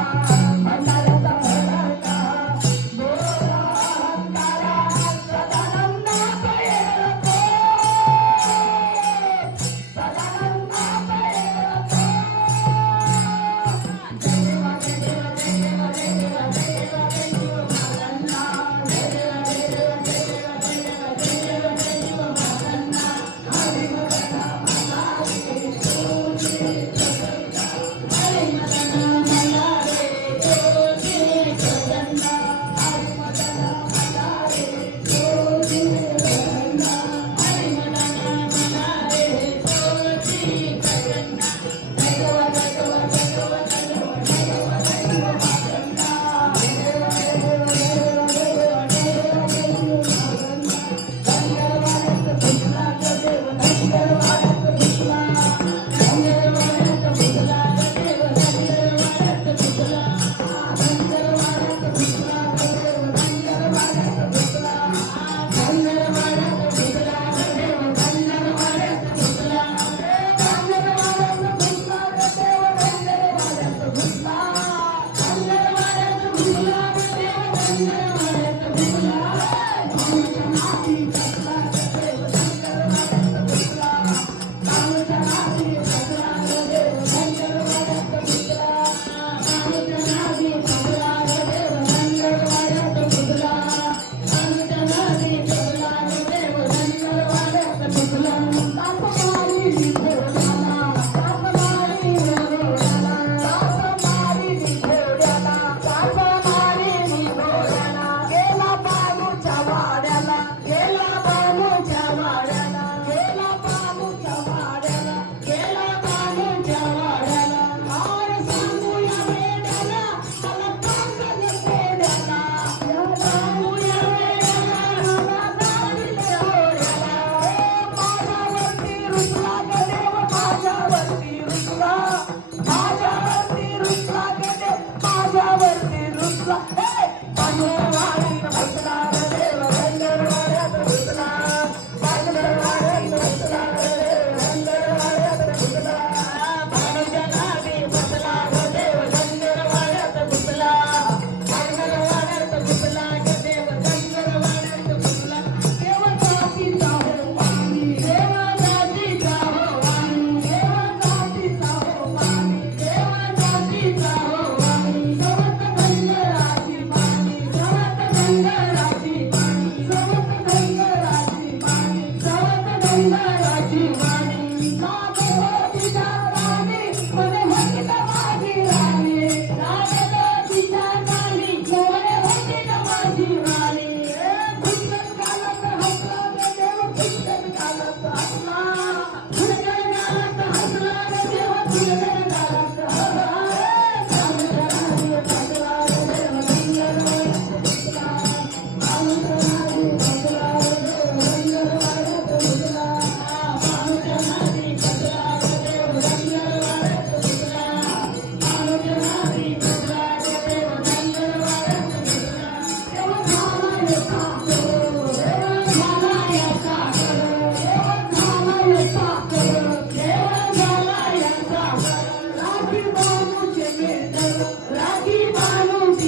Bye. Thank you. রাখি মানুষ